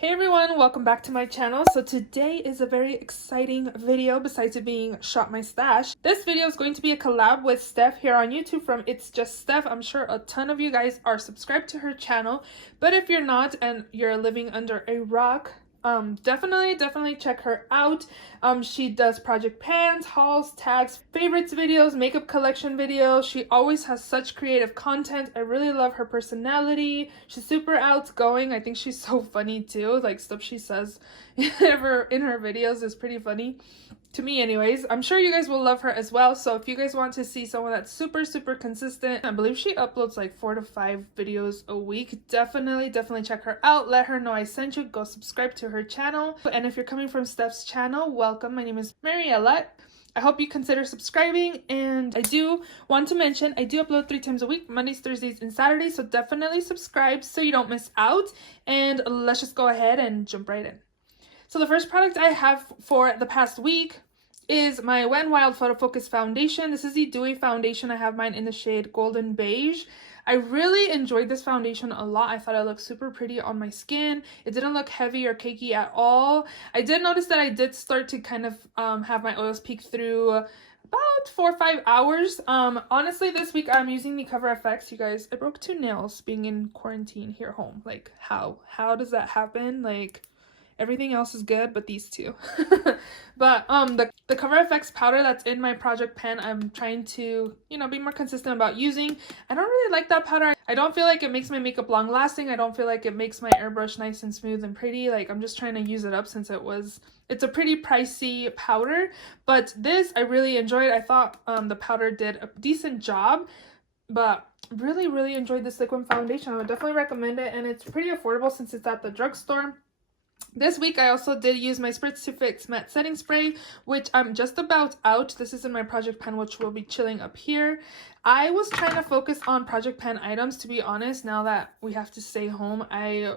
Hey everyone, welcome back to my channel. So today is a very exciting video besides it being Shop My Stash. This video is going to be a collab with Steph here on YouTube from ItsJustSteph. I'm sure a ton of you guys are subscribed to her channel, but if you're not and you're living under a rock, definitely check her out. She does project pans, hauls, tags, favorites videos, makeup collection videos. She always has such creative content. I really love her personality. She's super outgoing. I think she's so funny too. Like stuff she says in her videos is pretty funny. To me anyways. I'm sure you guys will love her as well. So if you guys want to see someone that's super consistent, I believe she uploads like 4 to 5 videos a week, definitely check her out. Let her know I sent you. Go subscribe to her channel. And if you're coming from Steph's channel, welcome. My name is Mariela. I hope you consider subscribing, and I do want to mention I do upload 3 times a week, Mondays, Thursdays, and Saturdays, so definitely subscribe so you don't miss out. And let's just go ahead and jump right in. So the first product I have for the past week is my Wet n Wild Photo Focus Foundation. This is the dewy foundation. I have mine in the shade Golden Beige. I really enjoyed this foundation a lot. I thought it looked super pretty on my skin. It didn't look heavy or cakey at all. I did notice that I did start to kind of have my oils peek through about 4 or 5 hours. Honestly, this week I'm using the Cover FX. You guys, I broke 2 nails being in quarantine here home. Like, how does that happen? Like, everything else is good, but these 2. But the Cover FX powder that's in my project pen, I'm trying to, you know, be more consistent about using. I don't really like that powder. I don't feel like it makes my makeup long lasting. I don't feel like it makes my airbrush nice and smooth and pretty. Like, I'm just trying to use it up since it's a pretty pricey powder. But this I really enjoyed. I thought the powder did a decent job, but really enjoyed this liquid foundation. I would definitely recommend it, and it's pretty affordable since it's at the drugstore. This week I also did use my Spritz to Fix matte setting spray, which I'm just about out. This is in my project pen, which will be chilling up here. I was trying to focus on project pen items, to be honest. Now that we have to stay home, I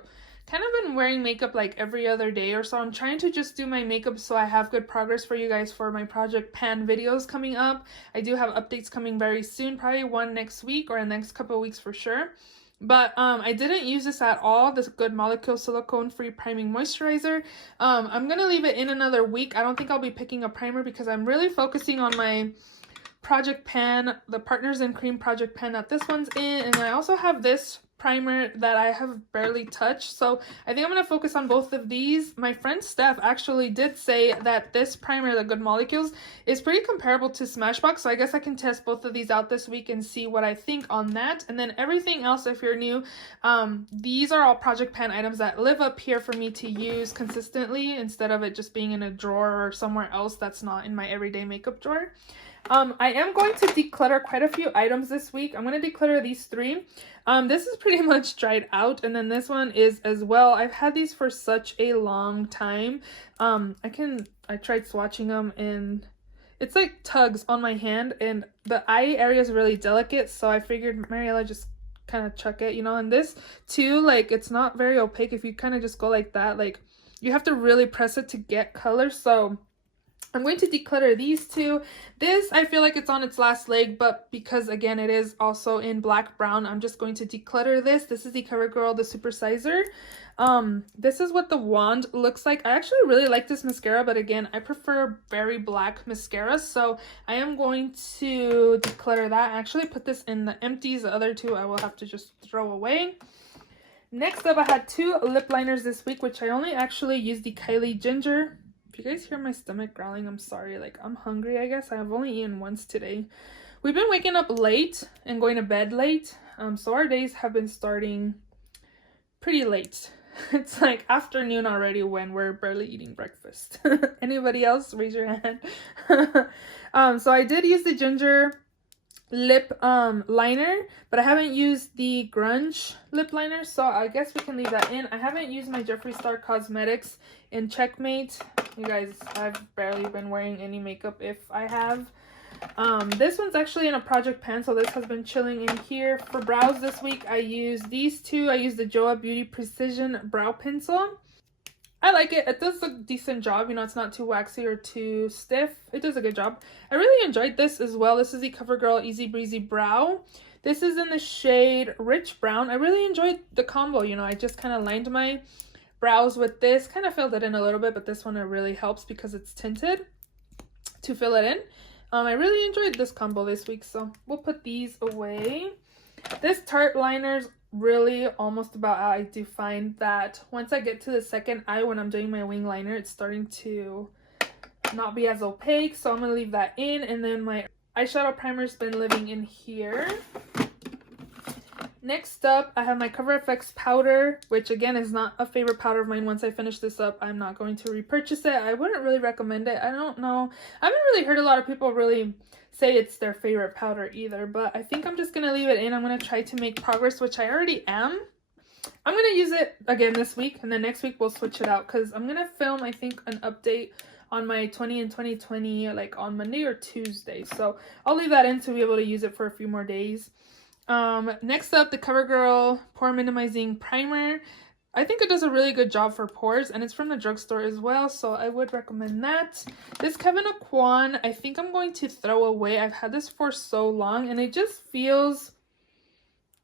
kind of been wearing makeup like every other day or so. I'm trying to just do my makeup so I have good progress for you guys for my project pan videos coming up. I do have updates coming very soon, probably one next week or the next couple of weeks for sure. But I didn't use this at all, this Good Molecule Silicone Free Priming Moisturizer. I'm going to leave it in another week. I don't think I'll be picking a primer because I'm really focusing on my project pan, the Partners in Cream project pan that this one's in. And I also have this primer that I have barely touched, so I think I'm going to focus on both of these. My friend Steph actually did say that this primer, the Good Molecules, is pretty comparable to Smashbox, so I guess I can test both of these out this week and see what I think on that. And then everything else, if you're new, these are all project pan items that live up here for me to use consistently instead of it just being in a drawer or somewhere else that's not in my everyday makeup drawer. I am going to declutter quite a few items this week. I'm going to declutter these 3. This is pretty much dried out, and then this one is as well. I've had these for such a long time. I tried swatching them, and it's like tugs on my hand, and the eye area is really delicate, so I figured, Mariela, just kind of chuck it, you know. And this too, like, it's not very opaque. If you kind of just go like that, like, you have to really press it to get color, so I'm going to declutter these 2. This, I feel like it's on its last leg, but because, again, it is also in black brown, I'm just going to declutter this. This is the Covergirl, the Super Sizer. This is what the wand looks like. I actually really like this mascara, but again, I prefer very black mascara, so I am going to declutter that. I actually put this in the empties. The other 2 I will have to just throw away. Next up, I had 2 lip liners this week, which I only actually used the Kylie Ginger. If you guys hear my stomach growling, I'm sorry. Like, I'm hungry, I guess. I've only eaten once today. We've been waking up late and going to bed late. So our days have been starting pretty late. It's like afternoon already when we're barely eating breakfast. Anybody else? Raise your hand. So I did use the Ginger lip liner, but I haven't used the Grunge lip liner, so I guess we can leave that in. I haven't used my Jeffree Star Cosmetics in Checkmate. You guys, I've barely been wearing any makeup if I have. This one's actually in a project pan, so this has been chilling in here. For brows this week, I used these 2. I used the Joa Beauty Precision Brow Pencil. I like it. It does a decent job. You know, it's not too waxy or too stiff. It does a good job. I really enjoyed this as well. This is the Covergirl Easy Breezy Brow. This is in the shade Rich Brown. I really enjoyed the combo. You know, I just kind of lined my brows with this. Kind of filled it in a little bit, but this one it really helps because it's tinted to fill it in. I really enjoyed this combo this week, so we'll put these away. This Tarte liner's really almost about out. I do find that once I get to the second eye when I'm doing my wing liner, it's starting to not be as opaque, so I'm gonna leave that in. And then my eyeshadow primer's been living in here. Next up, I have my Cover FX powder, which again is not a favorite powder of mine. Once I finish this up, I'm not going to repurchase it. I wouldn't really recommend it. I don't know. I haven't really heard a lot of people really say it's their favorite powder either, but I think I'm just going to leave it in. I'm going to try to make progress, which I already am. I'm going to use it again this week, and then next week we'll switch it out because I'm going to film, I think, an update on my 20 and 2020 like on Monday or Tuesday. So I'll leave that in to be able to use it for a few more days. Next up, the Covergirl Pore Minimizing Primer. I think it does a really good job for pores, and it's from the drugstore as well, so I would recommend that. This Kevyn Aucoin, I think I'm going to throw away. I've had this for so long, and it just feels,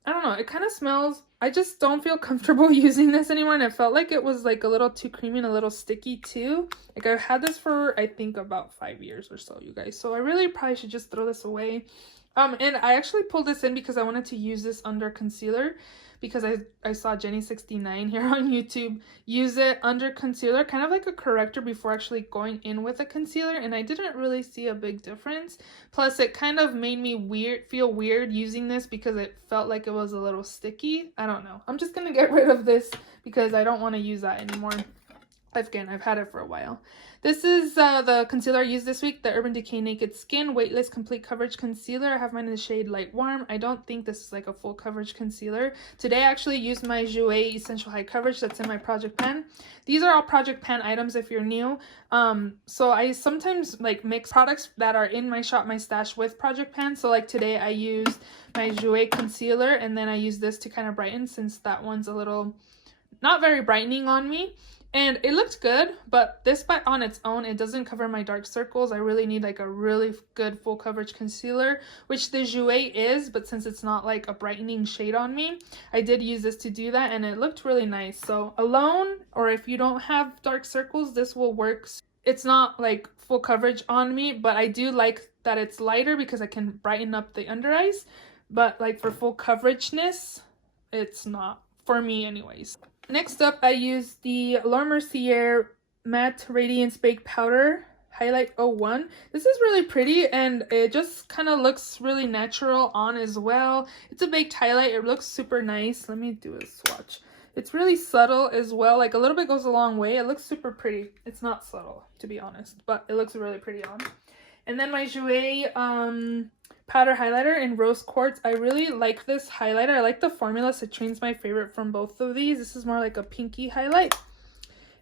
I don't know, it kind of smells, I just don't feel comfortable using this anymore, and it felt like it was like a little too creamy and a little sticky too. Like I've had this for, I think, about 5 years or so, you guys, so I really probably should just throw this away. And I actually pulled this in because I wanted to use this under concealer because I saw Jenny69 here on YouTube use it under concealer, kind of like a corrector before actually going in with a concealer, and I didn't really see a big difference. Plus, it kind of made me feel weird using this because it felt like it was a little sticky. I don't know. I'm just going to get rid of this because I don't want to use that anymore. Again, I've had it for a while. This is the concealer I used this week, the Urban Decay Naked Skin Weightless Complete Coverage Concealer. I have mine in the shade Light Warm. I don't think this is like a full coverage concealer. Today I actually used my Jouer Essential High Coverage that's in my project pan. These are all project pan items if you're new. So I sometimes like mix products that are in my Shop My Stash with project pan. So like today I used my Jouer concealer, and then I used this to kind of brighten since that one's a little not very brightening on me. And it looked good, but this on its own, it doesn't cover my dark circles. I really need like a really good full coverage concealer, which the Jouer is, but since it's not like a brightening shade on me, I did use this to do that, and it looked really nice. So alone, or if you don't have dark circles, this will work. It's not like full coverage on me, but I do like that it's lighter because I can brighten up the under eyes. But like for full coverageness, it's not for me anyways. Next up, I used the Laura Mercier Matte Radiance Baked Powder Highlight 01. This is really pretty, and it just kind of looks really natural on as well. It's a baked highlight. It looks super nice. Let me do a swatch. It's really subtle as well. Like a little bit goes a long way. It looks super pretty. It's not subtle, to be honest, but it looks really pretty on. And then my Jouer powder highlighter in Rose Quartz. I really like this highlighter. I like the formula. Citrine's my favorite from both of these. This is more like a pinky highlight.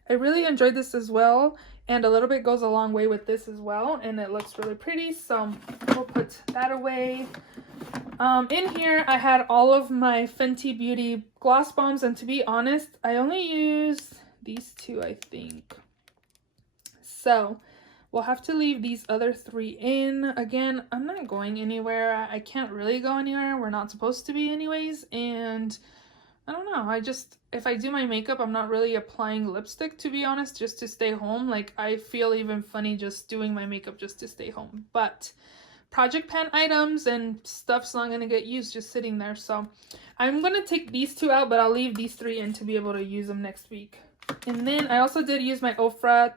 I really enjoyed this as well, and a little bit goes a long way with this as well, and it looks really pretty, so we'll put that away. In here I had all of my Fenty Beauty gloss bombs, and to be honest, I only used these two, I think. So we'll have to leave these other three in. Again, I'm not going anywhere. I can't really go anywhere. We're not supposed to be anyways. And I don't know. If I do my makeup, I'm not really applying lipstick, to be honest, just to stay home. Like, I feel even funny just doing my makeup just to stay home. But project pan items and stuff's not going to get used just sitting there. So I'm going to take these two out, but I'll leave these three in to be able to use them next week. And then I also did use my Ofra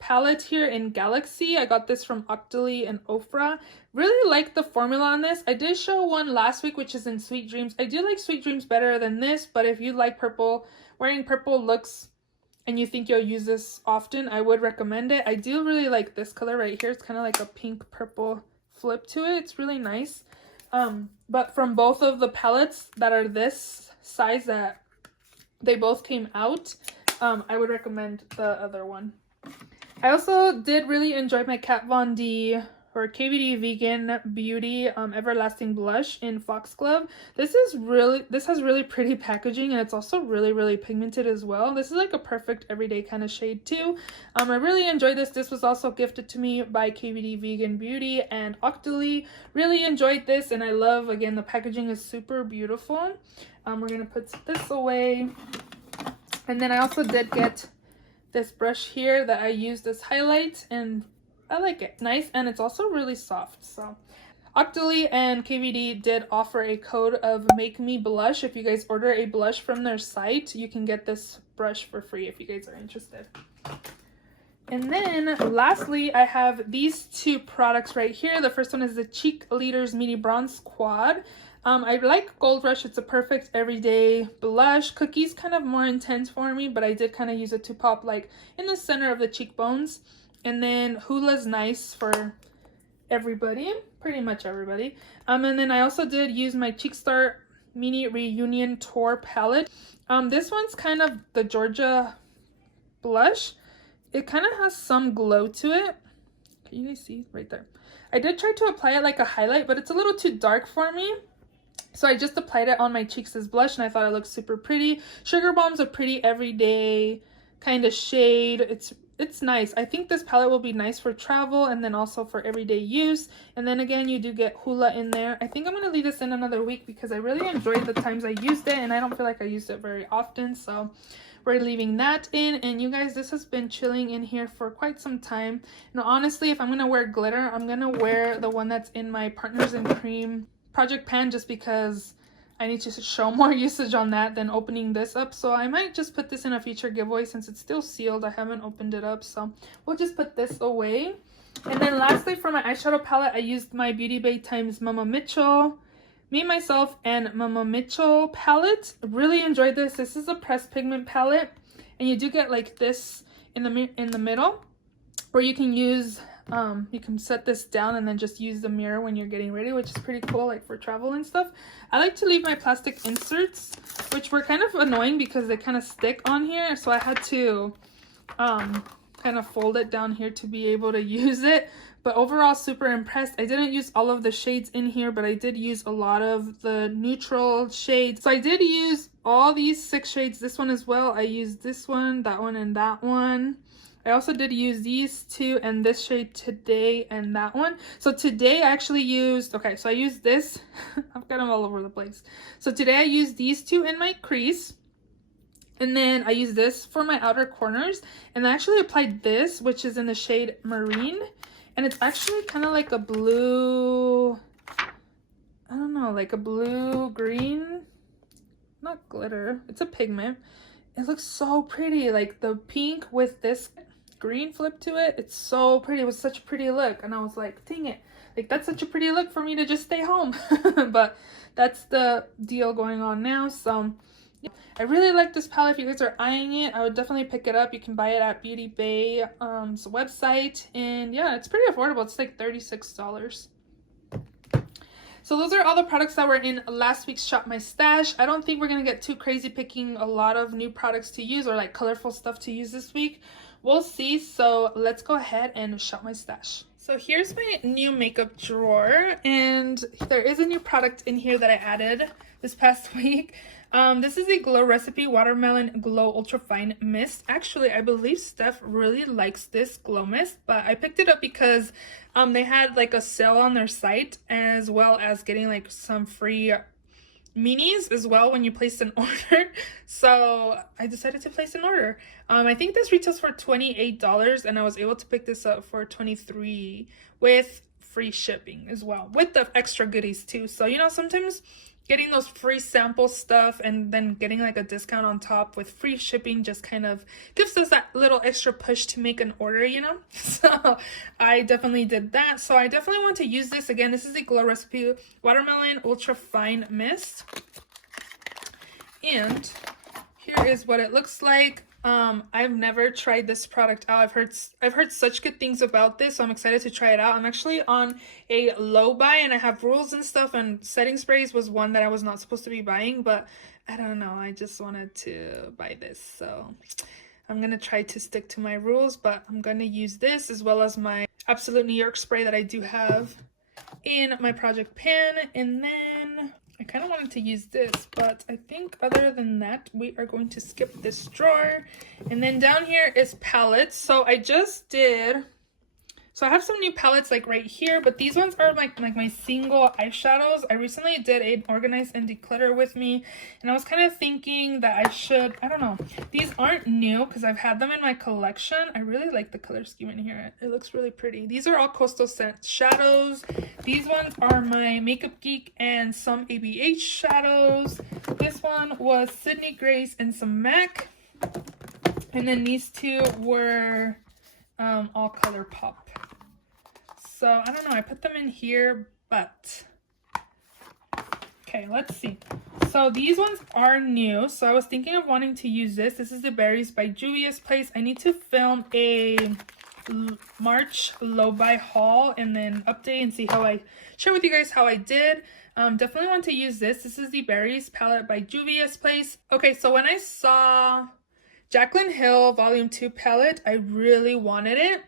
palette here in Galaxy. I got this from Octoly and Ofra. Really like the formula on this. I did show one last week, which is in Sweet Dreams. I do like Sweet Dreams better than this, but if you like purple, wearing purple looks, and you think you'll use this often, I would recommend it. I do really like this color right here. It's kind of like a pink purple flip to it. It's really nice. But from both of the palettes that are this size that they both came out, I would recommend the other one. I also did really enjoy my Kat Von D or KVD Vegan Beauty Everlasting Blush in Foxglove. This has really pretty packaging, and it's also really pigmented as well. This is like a perfect everyday kind of shade too. I really enjoyed this. This was also gifted to me by KVD Vegan Beauty and Octoly. Really enjoyed this, and I love, again, the packaging is super beautiful. We're gonna put this away. And then I also did get this brush here that I used as highlight, and I like it. It's nice, and it's also really soft. So Octoly and KVD did offer a code of Make Me Blush. If you guys order a blush from their site, you can get this brush for free if you guys are interested. And then lastly, I have these two products right here. The first one is the Cheek Leaders Mini Bronze Quad. I like Gold Rush. It's a perfect everyday blush. Cookie's kind of more intense for me, but I did kind of use it to pop like in the center of the cheekbones. And then Hula's nice for everybody, pretty much everybody. And then I also did use my Cheekstar Mini Reunion Tour palette. This one's kind of the Georgia blush. It kind of has some glow to it. Can you guys see right there? I did try to apply it like a highlight, but it's a little too dark for me. So I just applied it on my cheeks as blush, and I thought it looked super pretty. Sugar Bomb's a pretty everyday kind of shade. It's nice. I think this palette will be nice for travel and then also for everyday use. And then again, you do get Hula in there. I think I'm going to leave this in another week because I really enjoyed the times I used it, and I don't feel like I used it very often. So we're leaving that in. And you guys, this has been chilling in here for quite some time. And honestly, if I'm going to wear glitter, I'm going to wear the one that's in my Partners in Cream project pan, just because I need to show more usage on that than opening this up. So I might just put this in a future giveaway since it's still sealed. I haven't opened it up, so we'll just put this away. And then lastly, for my eyeshadow palette, I used my Beauty Bay times Mama Mitchell, Me, Myself, and Mama Mitchell palette. Really enjoyed this. This is a pressed pigment palette, and you do get like this in the middle, where you can use you can set this down and then just use the mirror when you're getting ready, which is pretty cool, like for travel and stuff. I like to leave my plastic inserts, which were kind of annoying because they kind of stick on here, so I had to kind of fold it down here to be able to use it. But overall, super impressed. I didn't use all of the shades in here, but I did use a lot of the neutral shades. So I did use all these 6 shades. This one as well. I used this one, that one, and that one. I also did use these 2 and this shade today and that one. So today I actually used, okay, so I used this. I've got them all over the place. So today I used these 2 in my crease. And then I used this for my outer corners. And I actually applied this, which is in the shade Marine. And it's actually kind of like a blue, I don't know, like a blue-green, not glitter, it's a pigment. It looks so pretty, like the pink with this green flip to it. It's so pretty. It was such a pretty look, and I was like, dang it, like that's such a pretty look for me to just stay home. But that's the deal going on now. So yeah. I really like this palette. If you guys are eyeing it, I would definitely pick it up. You can buy it at Beauty Bay's website, and yeah, it's pretty affordable. It's like $36. So those are all the products that were in last week's Shop My Stash. I don't think we're going to get too crazy picking a lot of new products to use or like colorful stuff to use this week. We'll see. So let's go ahead and shop my stash. So here's my new makeup drawer, and there is a new product in here that I added this past week. This is a Glow Recipe Watermelon Glow Ultrafine Mist. Actually, I believe Steph really likes this glow mist, but I picked it up because they had like a sale on their site, as well as getting like some free minis as well when you placed an order. So I decided to place an order. I think this retails for $28, and I was able to pick this up for $23 with free shipping as well, with the extra goodies too. So you know, sometimes getting those free sample stuff and then getting like a discount on top with free shipping just kind of gives us that little extra push to make an order, you know. So I definitely did that. So I definitely want to use this again. This is the Glow Recipe Watermelon Ultra Fine Mist, and here is what it looks like. I've never tried this product out. I've heard such good things about this, so I'm excited to try it out. I'm actually on a low buy, and I have rules and stuff, and setting sprays was one that I was not supposed to be buying, but I don't know, I just wanted to buy this. So I'm gonna try to stick to my rules, but I'm gonna use this as well as my Absolute New York spray that I do have in my project pan. And then I kind of wanted to use this, but I think other than that, we are going to skip this drawer. And then down here is palettes. So I just did So I have some new palettes like right here, but these ones are like my single eyeshadows. I recently did an organize and declutter with me, and I was kind of thinking that I should, I don't know, these aren't new because I've had them in my collection. I really like the color scheme in here. It looks really pretty. These are all Coastal Scent shadows. These ones are my Makeup Geek and some ABH shadows. This one was Sydney Grace and some MAC. And then these two were all ColourPop. So I don't know, I put them in here, but okay, let's see. So these ones are new. So I was thinking of wanting to use this. This is the Berries by Juvia's Place. I need to film a March low buy haul and then update and see how I share with you guys how I did. Definitely want to use this. This is the Berries palette by Juvia's Place. Okay, so when I saw Jaclyn Hill Volume 2 palette, I really wanted it.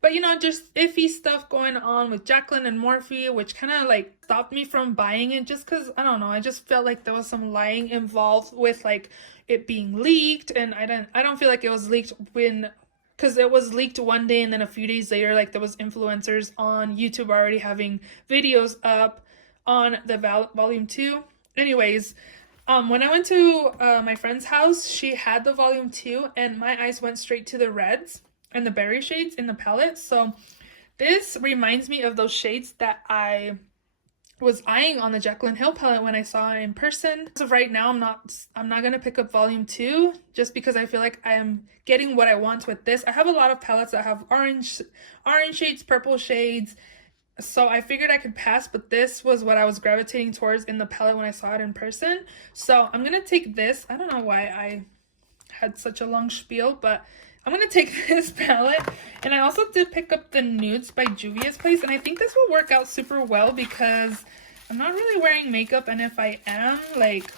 But, you know, just iffy stuff going on with Jaclyn and Morphe, which kind of like stopped me from buying it just because, I don't know, I just felt like there was some lying involved with like it being leaked. And I don't feel like it was leaked because it was leaked one day and then a few days later, like there was influencers on YouTube already having videos up on the Volume 2. Anyways, when I went to my friend's house, she had the Volume 2 and my eyes went straight to the reds and the berry shades in the palette. So this reminds me of those shades that I was eyeing on the Jaclyn Hill palette when I saw it in person. As of right now, I'm not gonna pick up Volume 2 just because I feel like I am getting what I want with this. I have a lot of palettes that have orange shades, purple shades. So I figured I could pass, but this was what I was gravitating towards in the palette when I saw it in person. So I'm gonna take this. I don't know why I had such a long spiel, but I'm gonna take this palette. And I also did pick up the Nudes by Juvia's Place, and I think this will work out super well because I'm not really wearing makeup, and if I am, like,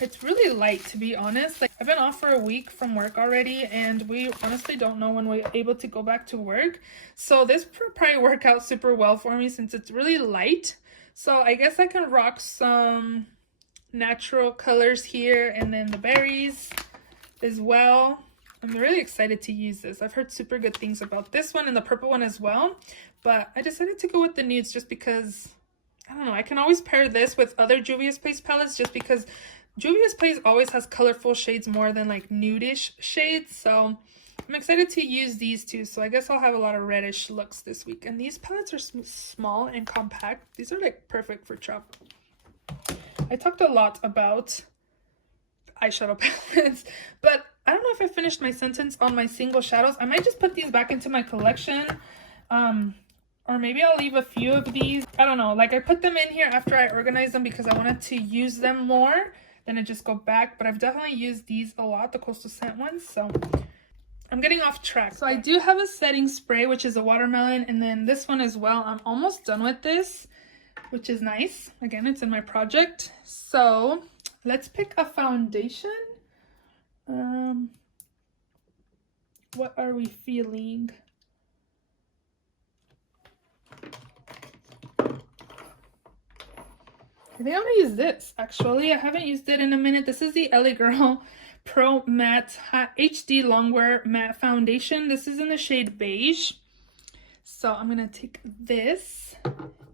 it's really light, to be honest. Like, I've been off for a week from work already, and we honestly don't know when we're able to go back to work. So this will probably work out super well for me since it's really light. So I guess I can rock some natural colors here and then the berries as well. I'm really excited to use this. I've heard super good things about this one and the purple one as well. But I decided to go with the nudes just because, I don't know, I can always pair this with other Juvia's Place palettes just because Juvia's Place always has colorful shades more than like nudish shades. So I'm excited to use these two. So I guess I'll have a lot of reddish looks this week. And these palettes are small and compact. These are like perfect for travel. I talked a lot about eyeshadow palettes, but I don't know if I finished my sentence on my single shadows. I might just put these back into my collection. Or maybe I'll leave a few of these. I don't know. Like, I put them in here after I organized them because I wanted to use them more than it just go back. But I've definitely used these a lot, the Coastal Scent ones. So I'm getting off track. So I do have a setting spray, which is a watermelon. And then this one as well. I'm almost done with this, which is nice. Again, it's in my project. So let's pick a foundation. What are we feeling? I think I'm gonna use this. Actually, I haven't used it in a minute. This is the LA Girl Pro Matte HD Longwear Matte Foundation. This is in the shade beige. So I'm gonna take this,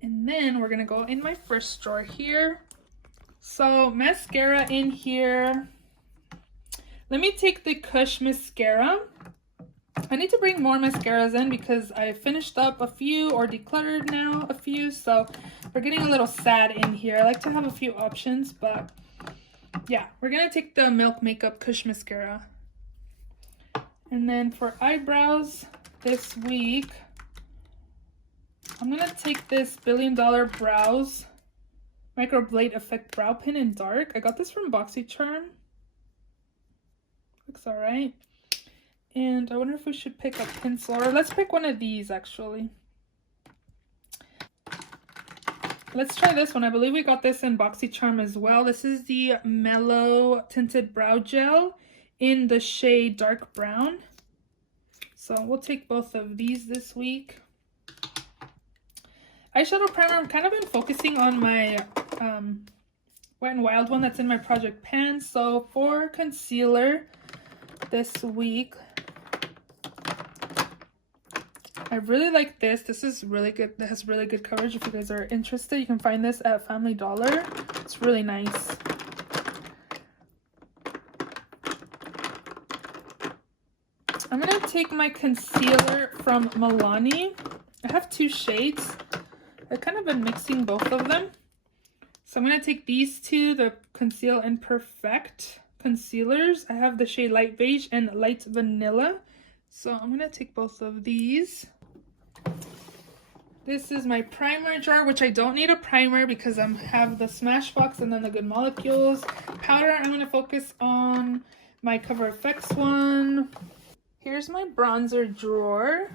and then we're gonna go in my first drawer here. So mascara in here. Let me take the Kush mascara. I need to bring more mascaras in because I finished up a few or decluttered now a few. So we're getting a little sad in here. I like to have a few options, but yeah, we're going to take the Milk Makeup Kush mascara. And then for eyebrows this week, I'm going to take this Billion Dollar Brows Microblade Effect Brow Pin in dark. I got this from BoxyCharm. Looks all right. And I wonder if we should pick a pencil, or let's pick one of these actually. Let's try this one. I believe we got this in BoxyCharm as well. This is the Mellow Tinted Brow Gel in the shade Dark Brown. So we'll take both of these this week. Eyeshadow primer, I've kind of been focusing on my Wet n Wild one that's in my project pan. So for concealer this week, I really like this. This is really good. That has really good coverage. If you guys are interested, you can find this at Family Dollar. It's really nice. I'm going to take my concealer from Milani. I have two shades. I've kind of been mixing both of them. So I'm going to take these two, the Conceal and Perfect concealers. I have the shade Light Beige and Light Vanilla. So I'm going to take both of these. This is my primer jar, which I don't need a primer because I have the Smashbox and then the Good Molecules. Powder, I'm going to focus on my Cover FX one. Here's my bronzer drawer.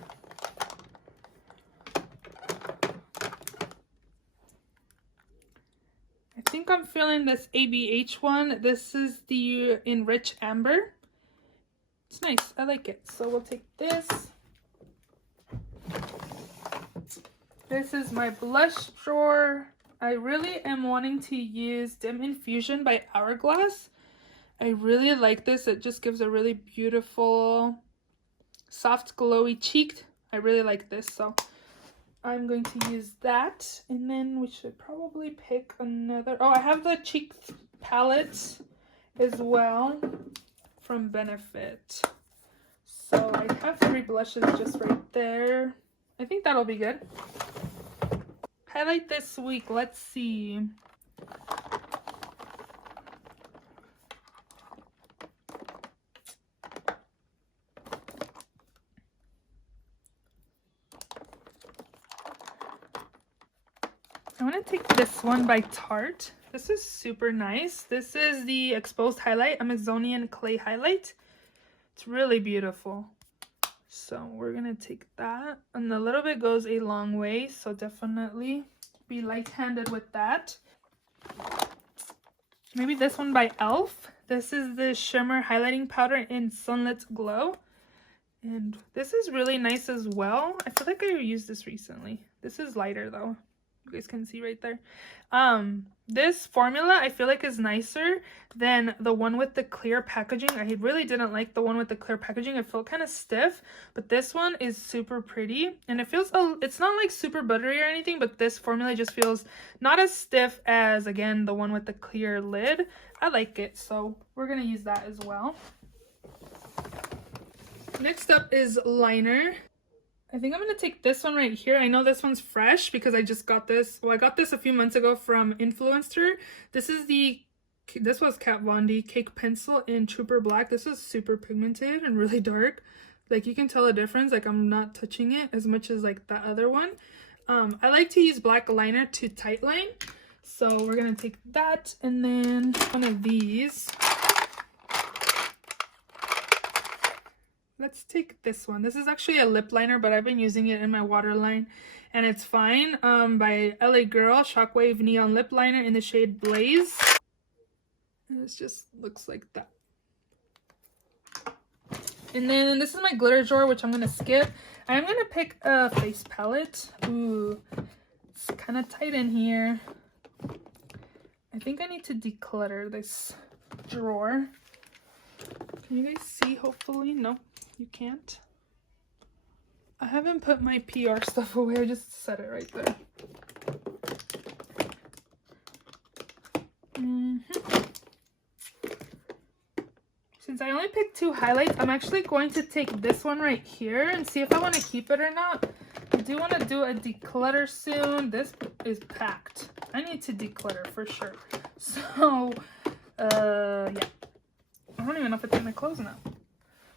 I think I'm feeling this ABH one. This is the Enrich Amber. It's nice. I like it. So we'll take this. This is my blush drawer. I really am wanting to use Dim Infusion by Hourglass. I really like this. It just gives a really beautiful, soft, glowy cheek. I really like this. So I'm going to use that. And then we should probably pick another. Oh, I have the cheek palette as well from Benefit. So I have 3 blushes just right there. I think that'll be good. Highlight this week. Let's see. I want to take this one by Tarte. This is super nice. This is the Exposed Highlight, Amazonian Clay Highlight. It's really beautiful. So we're going to take that. And a little bit goes a long way. So definitely be light-handed with that. Maybe this one by e.l.f. This is the Shimmer Highlighting Powder in Sunlit Glow. And this is really nice as well. I feel like I used this recently. This is lighter though. You guys can see right there. This formula I feel like is nicer than the one with the clear packaging. I really didn't like the one with the clear packaging. It felt kind of stiff, but this one is super pretty, and it feels it's not like super buttery or anything, but this formula just feels not as stiff as, again, the one with the clear lid. I like it, so we're gonna use that as well. Next up is liner. I think I'm going to take this one right here. I know this one's fresh because I just got this. Well, I got this a few months ago from Influenster. This was Kat Von D Cake Pencil in Trooper Black. This is super pigmented and really dark. Like, you can tell the difference. Like, I'm not touching it as much as like the other one. I like to use black liner to tight line. So we're going to take that and then one of these. Let's take this one. This is actually a lip liner, but I've been using it in my waterline and it's fine. By LA Girl Shockwave Neon Lip Liner in the shade Blaze. And it just looks like that. And then this is my glitter drawer, which I'm going to skip. I'm going to pick a face palette. Ooh, it's kind of tight in here. I think I need to declutter this drawer. Can you guys see, hopefully? No. You can't. I haven't put my PR stuff away. I just set it right there. Since I only picked 2 highlights, I'm actually going to take this one right here and see if I want to keep it or not. I do want to do a declutter soon. This is packed. I need to declutter for sure. So, yeah. I don't even know if it's in my clothes now.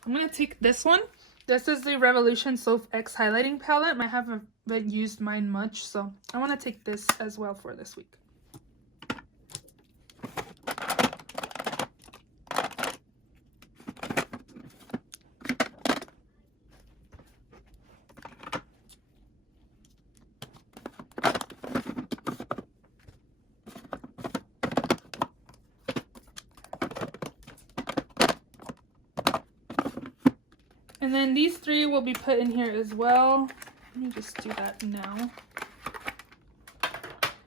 I'm going to take this one. This is the Revolution Soph X highlighting palette. I haven't used mine much, so I want to take this as well for this week. And then these 3 will be put in here as well. Let me just do that now.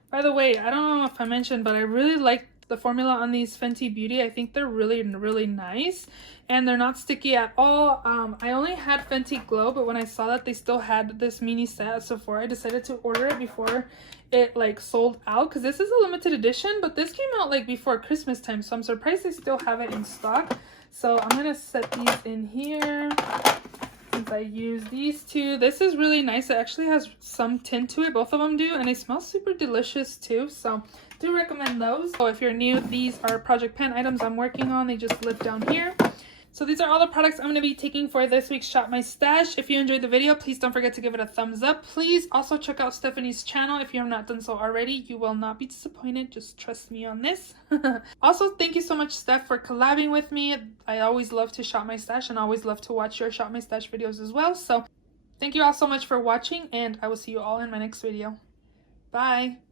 By the way, I don't know if I mentioned, but I really like the formula on these Fenty Beauty. I think they're really, really nice. And they're not sticky at all. I only had Fenty Glow, but when I saw that they still had this mini set at Sephora, I decided to order it before it like sold out, because this is a limited edition, but this came out like before Christmas time, so I'm surprised they still have it in stock. So I'm gonna set these in here since I use these two. This is really nice. It actually has some tint to it, both of them do, and they smell super delicious too, so do recommend those. So if you're new, these are project pan items I'm working on. They just live down here. So these are all the products I'm going to be taking for this week's Shop My Stash. If you enjoyed the video, please don't forget to give it a thumbs up. Please also check out Stephanie's channel if you have not done so already. You will not be disappointed. Just trust me on this. Also, thank you so much, Steph, for collabing with me. I always love to shop my stash and always love to watch your Shop My Stash videos as well. So thank you all so much for watching, and I will see you all in my next video. Bye!